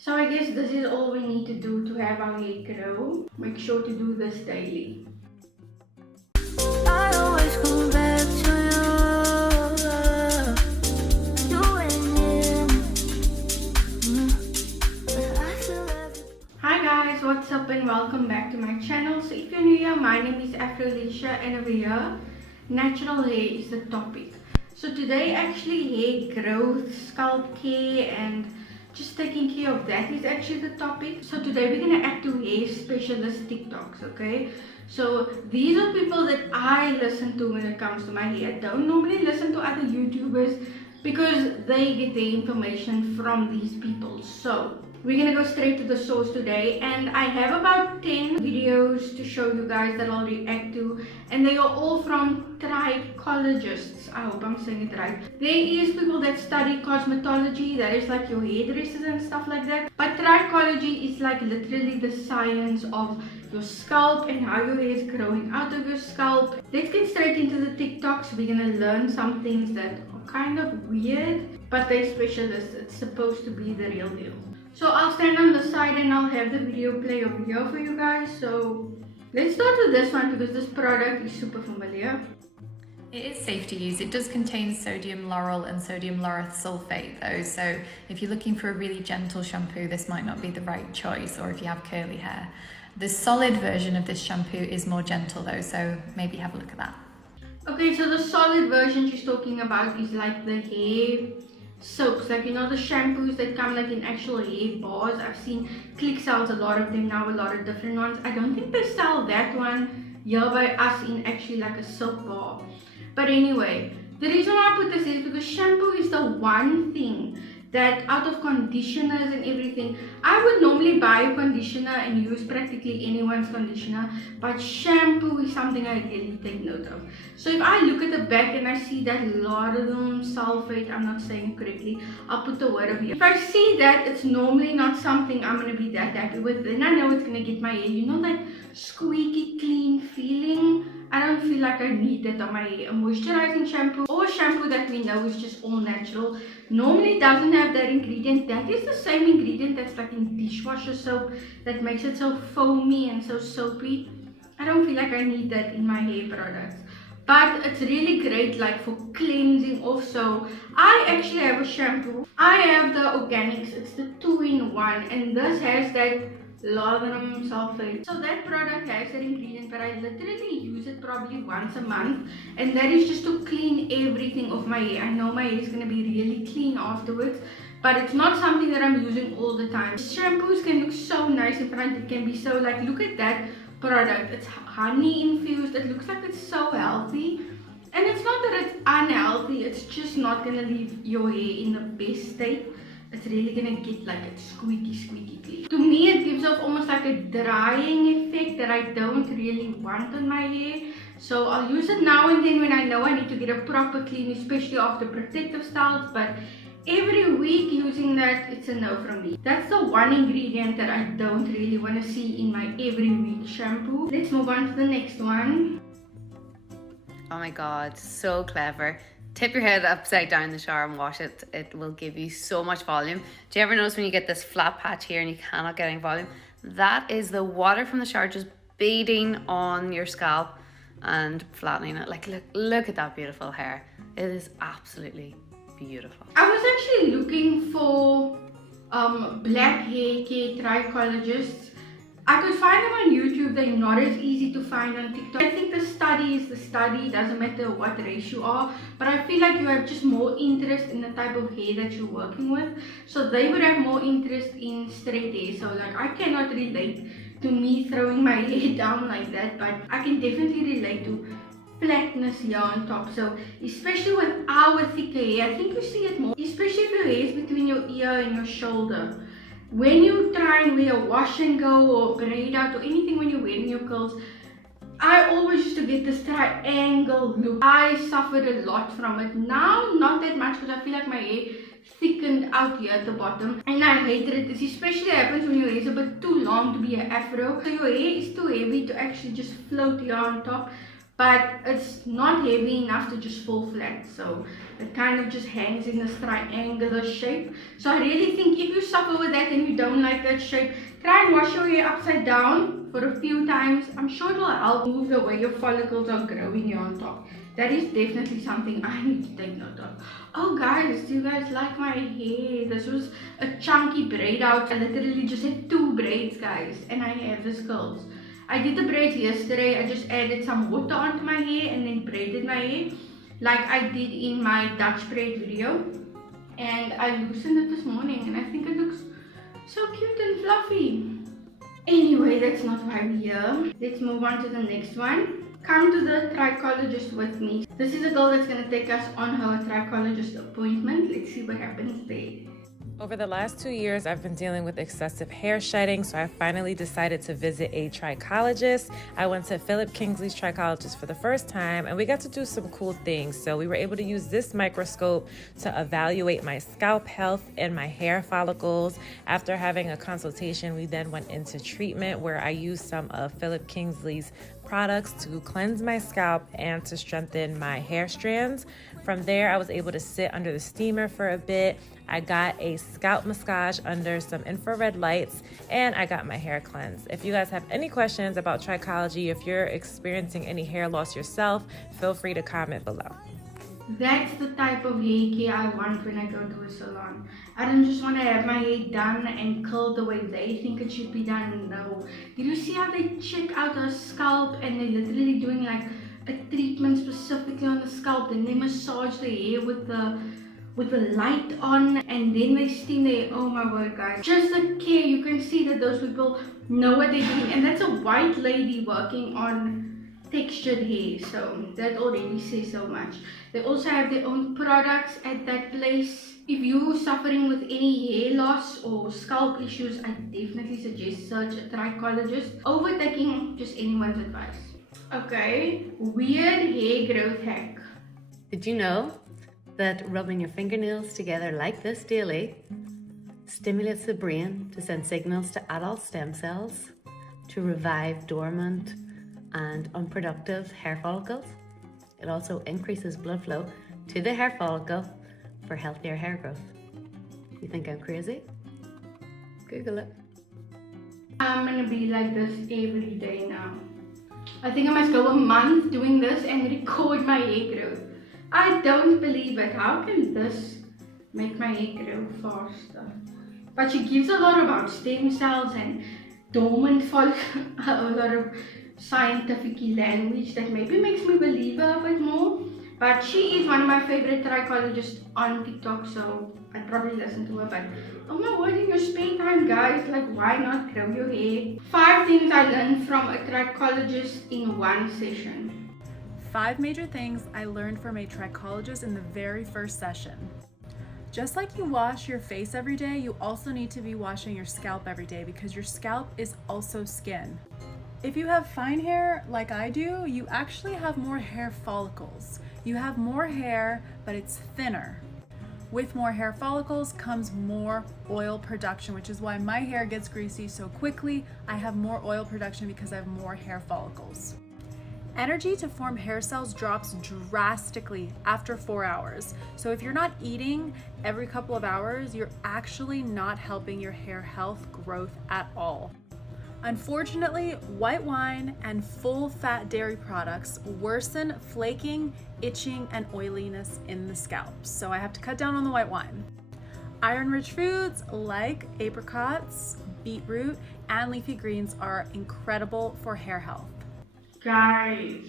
So I guess this is all we need to do to have our hair grow. Make sure to do this daily. I always come back to you and him. Hi guys, what's up and welcome back to my channel. So if you're new here, my name is Afrolisha and over here, natural hair is the topic. So today actually hair growth, scalp care and just taking care of that is actually the topic. So today we're going to act to hair specialist TikToks, okay? So these are people that I listen to when it comes to my hair. I don't normally listen to other YouTubers because they get their information from these people. So we're gonna go straight to the source today, and I have about 10 videos to show you guys that I'll react to, and they are all from trichologists. I hope I'm saying it right. There is people that study cosmetology, that is like your hairdressers and stuff like that, but trichology is like literally the science of your scalp and how your hair is growing out of your scalp. Let's get straight into the TikToks. We're gonna learn some things that are kind of weird, but they're specialists. It's supposed to be the real deal. So I'll stand on the side and I'll have the video play over here for you guys. So let's start with this one because this product is super familiar. It is safe to use. It does contain sodium lauryl and sodium lauryl sulfate though, so if you're looking for a really gentle shampoo, this might not be the right choice, or if you have curly hair. The solid version of this shampoo is more gentle though, so maybe have a look at that. Okay, so the solid version she's talking about is like the hair soaps, like you know the shampoos that come like in actual hair bars. I've seen Click sells a lot of them now, a lot of different ones. I don't think they sell that one here by us in actually like a soap bar. But anyway, the reason why I put this is because shampoo is the one thing that out of conditioners and everything, I would normally buy a conditioner and use practically anyone's conditioner, but shampoo is something I really take note of. So if I look at the back and I see that laudanum sulfate, I'm not saying it correctly, I'll put the word over here. If I see that, it's normally not something I'm going to be that happy with, then I know it's going to get my hair, you know, that squeaky clean feeling. I don't feel like I need that on my hair. A moisturizing shampoo or a shampoo that we know is just all natural normally doesn't have that ingredient. That is the same ingredient that's like in dishwasher soap that makes it so foamy and so soapy. I don't feel like I need that in my hair products, but it's really great like for cleansing also. I actually have a shampoo. I have the Organics. It's the 2-in-1 and this has that laudanum sulfate. So that product has that ingredient, but I literally use it probably once a month, and that is just to clean everything off my hair. I know my hair is going to be really clean afterwards, but it's not something that I'm using all the time. Shampoos can look so nice in front. It can be so like, look at that product. It's honey infused. It looks like it's so healthy. And it's not that it's unhealthy, it's just not going to leave your hair in the best state. It's really gonna get like a squeaky clean. To me it gives off almost like a drying effect that I don't really want on my hair. So I'll use it now and then when I know I need to get a proper clean, especially after protective styles, but every week using that, it's a no from me. That's the one ingredient that I don't really want to see in my every week shampoo. Let's move on to the next one. Oh my god, so clever. Tip your head upside down in the shower and wash it. It will give you so much volume. Do you ever notice when you get this flat patch here and you cannot get any volume? That is the water from the shower just beading on your scalp and flattening it. Like, look at that beautiful hair. It is absolutely beautiful. I was actually looking for black hair care trichologists. I could find them on YouTube. They're not as easy to find on TikTok. I think the study is the study. Doesn't matter what race you are. But I feel like you have just more interest in the type of hair that you're working with. So they would have more interest in straight hair. So like I cannot relate to me throwing my hair down like that. But I can definitely relate to flatness here on top. So especially with our thicker hair, I think you see it more. Especially if your hair is between your ear and your shoulder. When you try and wear a wash and go or braid out or anything when you're wearing your curls, I always used to get this triangle look. I suffered a lot from it. Now, not that much because I feel like my hair thickened out here at the bottom and I hated it. This especially happens when your hair is a bit too long to be an afro. So your hair is too heavy to actually just float here on top. but it's not heavy enough to just fall flat, so it kind of just hangs in this triangular shape. So I really think if you suffer with that and you don't like that shape, try and wash your hair upside down for a few times. I'm sure it will help move the way your follicles are growing here on top. That is definitely something I need to take note of. Oh guys, do you guys like my hair? This was a chunky braid out. I literally just had 2 braids, guys, and I have this curls. I did the braids yesterday. I just added some water onto my hair and then braided my hair like I did in my Dutch braid video. And I loosened it this morning and I think it looks so cute and fluffy. Anyway, that's not why we're here. Let's move on to the next one. Come to the trichologist with me. This is a girl that's going to take us on her trichologist appointment. Let's see what happens there. Over the last 2 years, I've been dealing with excessive hair shedding, so I finally decided to visit a trichologist. I went to Philip Kingsley's trichologist for the first time, and we got to do some cool things. So we were able to use this microscope to evaluate my scalp health and my hair follicles. After having a consultation, we then went into treatment where I used some of Philip Kingsley's products to cleanse my scalp and to strengthen my hair strands. From there, I was able to sit under the steamer for a bit. I got a scalp massage under some infrared lights, and I got my hair cleansed. If you guys have any questions about trichology, if you're experiencing any hair loss yourself, feel free to comment below. That's the type of hair care I want when I go to a salon. I don't just want to have my hair done and curled the way they think it should be done. No. Did you see how they check out her scalp and they're literally doing like a treatment specifically on the scalp, and they massage the hair with the light on, and then they steam their, oh my word guys, just the care. You can see that those people know what they're doing, and that's a white lady working on textured hair, so that already says so much. They also have their own products at that place. If you're suffering with any hair loss or scalp issues, I definitely suggest search a trichologist over taking just anyone's advice. Okay, weird hair growth hack. Did you know that rubbing your fingernails together like this daily stimulates the brain to send signals to adult stem cells to revive dormant and unproductive hair follicles? It also increases blood flow to the hair follicle for healthier hair growth. You think I'm crazy? Google it. I'm gonna be like this every day now. I think I must go a month doing this and record my hair growth. I don't believe it. How can this make my hair grow faster? But she gives a lot about stem cells and dormant follicles, a lot of scientific language that maybe makes me believe her a bit more. But she is one of my favorite trichologists on TikTok, so I'd probably listen to her. But oh my word, in your spare time, guys, like why not grow your hair? 5 things I learned from a trichologist in one session. 5 major things I learned from a trichologist in the very first session. Just like you wash your face every day, you also need to be washing your scalp every day because your scalp is also skin. If you have fine hair like I do, you actually have more hair follicles. You have more hair, but it's thinner. With more hair follicles comes more oil production, which is why my hair gets greasy so quickly. I have more oil production because I have more hair follicles. Energy to form hair cells drops drastically after 4 hours. So if you're not eating every couple of hours, you're actually not helping your hair health growth at all. Unfortunately, white wine and full-fat dairy products worsen flaking, itching, and oiliness in the scalp. So I have to cut down on the white wine. Iron-rich foods like apricots, beetroot, and leafy greens are incredible for hair health. Guys,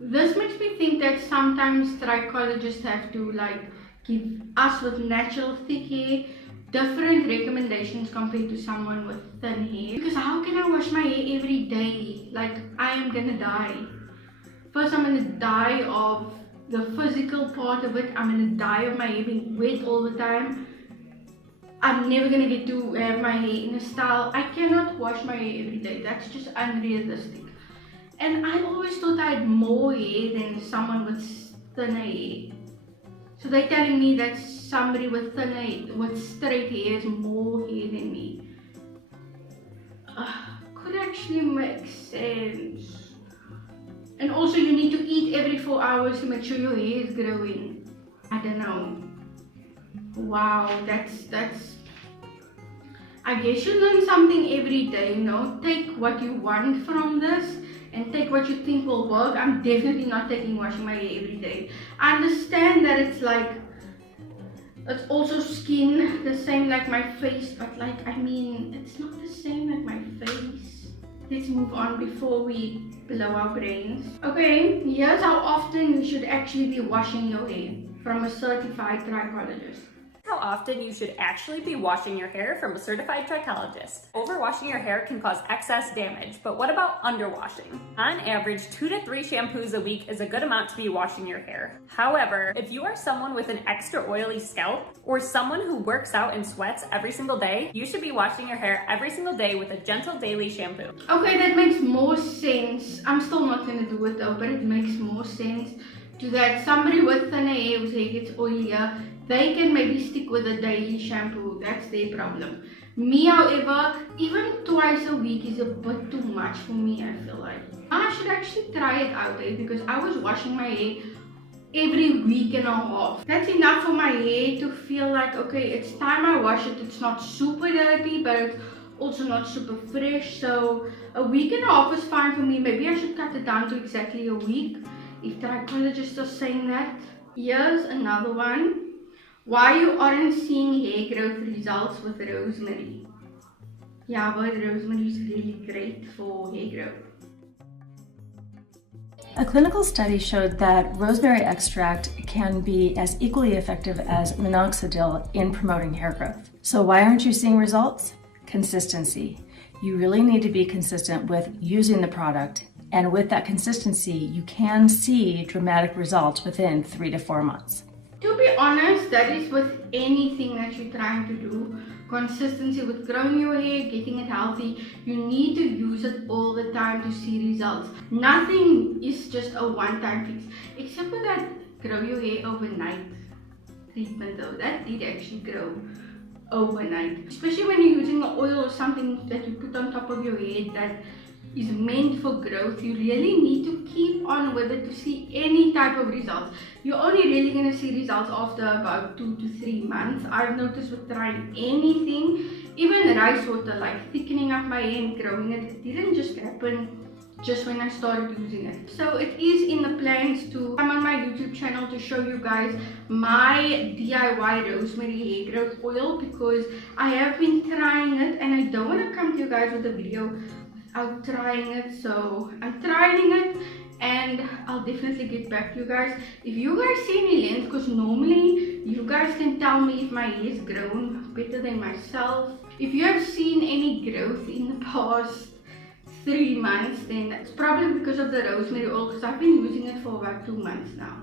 this makes me think that sometimes trichologists have to like give us with natural thick hair different recommendations compared to someone with thin hair. Because how can I wash my hair every day? Like I am gonna die. First I'm gonna die of the physical part of it. I'm gonna die of my hair being wet all the time. I'm never gonna get to have my hair in a style. I cannot wash my hair every day. That's just unrealistic. And I always thought I had more hair than someone with thinner hair. So they're telling me that somebody with thinner hair, with straight hair has more hair than me. could actually make sense. And also you need to eat every 4 hours to make sure your hair is growing. I don't know. Wow, that's I guess you learn something every day, you know. Take what you want from this and take what you think will work. I'm definitely not taking washing my hair every day. I understand that it's like, it's also skin, the same like my face, but like, I mean, it's not the same like my face. Let's move on before we blow our brains. Okay, here's how often you should actually be washing your hair from a certified trichologist. How often you should actually be washing your hair from a certified trichologist. Overwashing your hair can cause excess damage, but what about underwashing? On average, 2 to 3 shampoos a week is a good amount to be washing your hair. However, if you are someone with an extra oily scalp or someone who works out and sweats every single day, you should be washing your hair every single day with a gentle daily shampoo. Okay, that makes more sense. I'm still not gonna do it though, but it makes more sense to that somebody with thinner hair whose hair gets oilier, they can maybe stick with a daily shampoo. That's their problem. Me, however, even twice a week is a bit too much for me, I feel like. I should actually try it out because I was washing my hair every week and a half. That's enough for my hair to feel like, okay, it's time I wash it. It's not super dirty, but it's also not super fresh. So a week and a half is fine for me. Maybe I should cut it down to exactly a week if the trichologists are saying that. Here's another one. Why you aren't seeing hair growth results with rosemary. Yeah, but rosemary is really great for hair growth. A clinical study showed that rosemary extract can be as equally effective as minoxidil in promoting hair growth. So why aren't you seeing results? Consistency. You really need to be consistent with using the product, and with that consistency, you can see dramatic results within 3 to 4 months. To be honest, that is with anything that you're trying to do. Consistency with growing your hair, getting it healthy. You need to use it all the time to see results. Nothing is just a one-time fix. Except for that grow your hair overnight treatment though. That did actually grow overnight. Especially when you're using an oil or something that you put on top of your head that is meant for growth. You really need to keep on with it to see any type of results. You're only really going to see results after about 2 to 3 months. I've noticed with trying anything, even rice water, like thickening up my hair and growing it, it didn't just happen just when I started using it. So it is in the plans to come on my YouTube channel to show you guys my DIY rosemary hair growth oil, because I have been trying it and I don't want to come to you guys with a video out trying it. So I'm trying it and I'll definitely get back to you guys if you guys see any length, because normally you guys can tell me if my hair is grown better than myself. If you have seen any growth in the past 3 months, then it's probably because of the rosemary oil, because I've been using it for about 2 months now,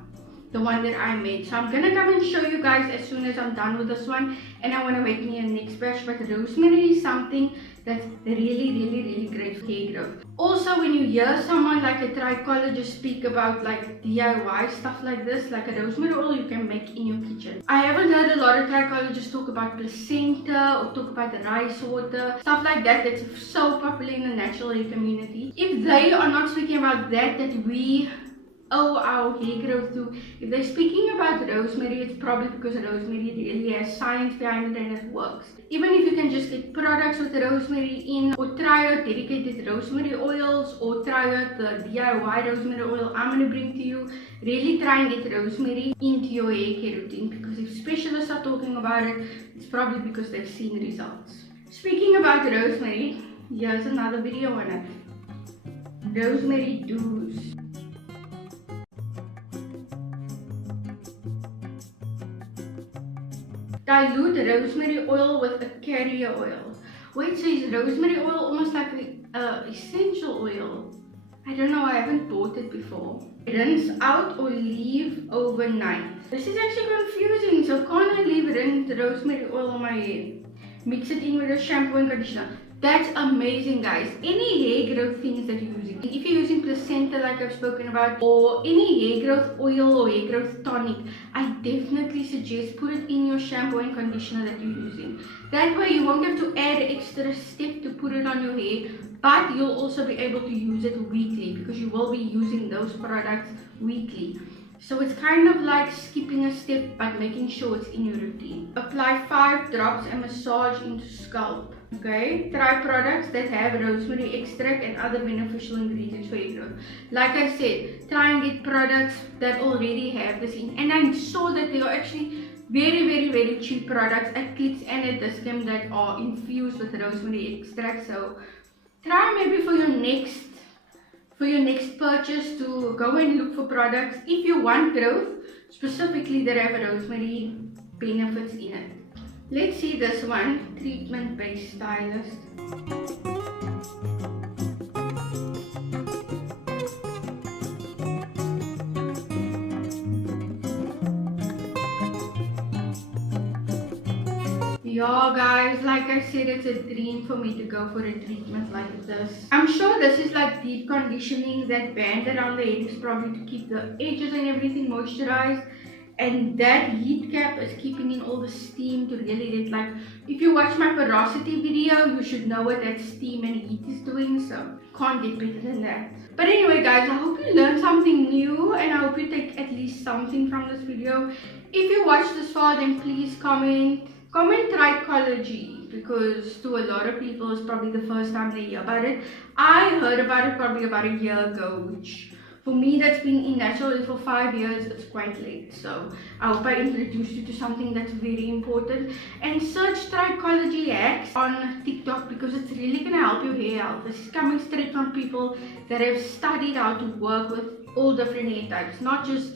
the one that I made. So I'm gonna come and show you guys as soon as I'm done with this one, and I want to make me a next batch. But rosemary is something that's really great for hair growth. Also, when you hear someone like a trichologist speak about like DIY stuff like this, like a rosemary oil you can make in your kitchen. I haven't heard a lot of trichologists talk about placenta or talk about the rice water, stuff like that that's so popular in the natural hair community. If they are not speaking about that we owe our hair growth to, if they're speaking about rosemary, it's probably because rosemary really has science behind it and it works. Even if you can just get products with rosemary in, or try out dedicated rosemary oils, or try out the DIY rosemary oil I'm going to bring to you, really try and get rosemary into your hair care routine, because if specialists are talking about it, it's probably because they've seen results. Speaking about rosemary, here's another video on it. Rosemary do's. Dilute rosemary oil with a carrier oil. Wait, so is rosemary oil almost like essential oil? I don't know, I haven't bought it before. Rinse out or leave overnight. This is actually confusing. So can't I leave rinsed rosemary oil on my hair? Mix it in with a shampoo and conditioner. That's amazing, guys. Any hair growth things that you're using, if you're using placenta like I've spoken about, or any hair growth oil or hair growth tonic, I definitely suggest put it in your shampoo and conditioner that you're using. That way you won't have to add an extra step to put it on your hair, but you'll also be able to use it weekly because you will be using those products weekly. So it's kind of like skipping a step but making sure it's in your routine. Apply 5 drops and massage into scalp. Okay, try products that have rosemary extract and other beneficial ingredients for hair growth. Like I said, try and get products that already have this in. And I saw that they are actually very cheap products at Clicks and at Dis-Chem that are infused with rosemary extract. So try maybe for your next purchase to go and look for products if you want growth specifically that have rosemary benefits in it. Let's see this one, treatment based stylist. Yeah guys, like I said, it's a dream for me to go for a treatment like this. I'm sure this is like deep conditioning. That band around the head is probably to keep the edges and everything moisturized. And that heat cap is keeping in all the steam to really get, like, if you watch my porosity video, you should know what that steam and heat is doing, so can't get better than that. But anyway guys, I hope you learned something new and I hope you take at least something from this video. If you watched this far, then please comment trichology, because to a lot of people it's probably the first time they hear about it. I heard about it probably about a year ago, which for me that's been in natural oil for 5 years, it's quite late. So I hope I introduced you to something that's very important. And search trichology hacks on TikTok because it's really going to help your hair health. This is coming straight from people that have studied how to work with all different hair types, not just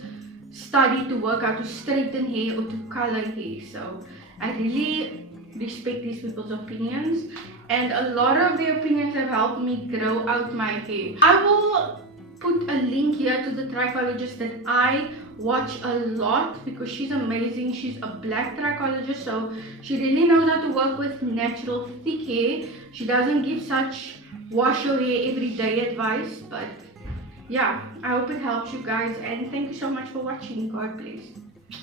study to work how to straighten hair or to color hair. So I really respect these people's opinions, and a lot of their opinions have helped me grow out my hair. I will put a link here to the trichologist that I watch a lot because she's amazing. She's a black trichologist, so she really knows how to work with natural thick hair. She doesn't give such wash your hair every day advice, but yeah, I hope it helps you guys, and thank you so much for watching. God bless.